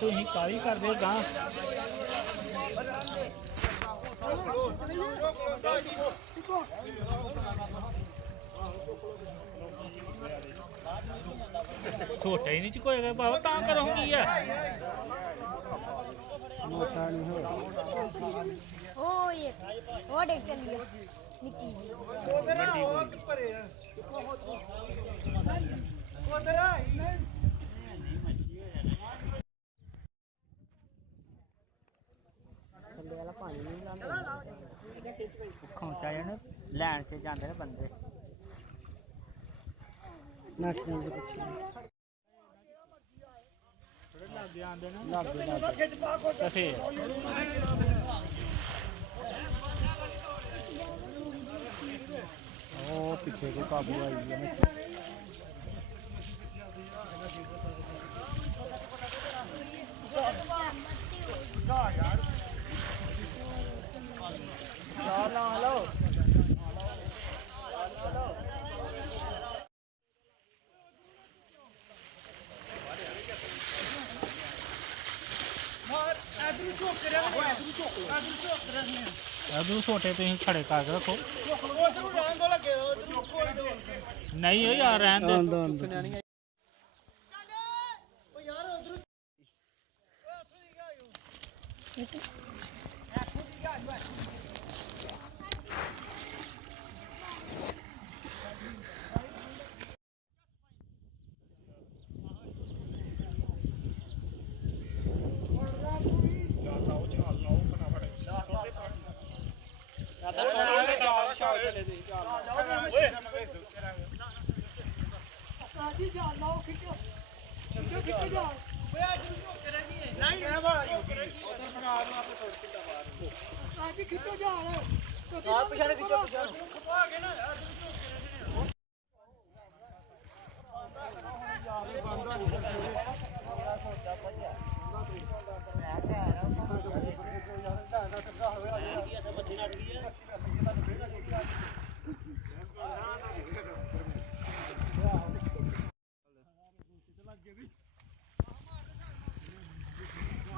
ਤੁਸੀਂ ਕਾਹਲੀ ਕਰਦੇ ਗਾਂ ਛੋਟਾ ਹੀ ਨਹੀਂ ਚੁੱਕੇਗਾ ਬਾਬਾ ਤਾਂ ਕਰੋ ਕੀ ਆ ਮੋਟਾ ਨਹੀਂ ਹੋ ਉਹ ਦੇਖ ਚੱਲੀ ਨਿੱਕੀ ਥੱਲੇ ਵਾਲਾ ਪਾਣੀ ਨਹੀਂ ਲਾਉਂਦੇ ਖੌਂਚਾ ਜਾਣ ਲੈਣ ਸੇ ਜਾਂਦੇ ਨੇ ਬੰਦੇ ਨੱਠ ਜਾਂਦੇ ਪਿੱਛੇ ਲੱਗੇ ਆਂਦੇ ਨੇ ਲੱਗੇ ਕਥੇ ਉਹ ਪਿੱਛੇ ਕੋ ਕਾਬੂ ਆਈ ਹੈ ਅਦੂ ਛੋਟੇ ਤੁਸੀਂ ਖੜੇ ਕਰਕੇ ਰੱਖੋ ਨਹੀਂ ਉਹ ਯਾਰ ਰਹਿਣ ਦੇ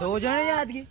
ਦੋ ਜਣੇ ਯਾਦ ਕੀ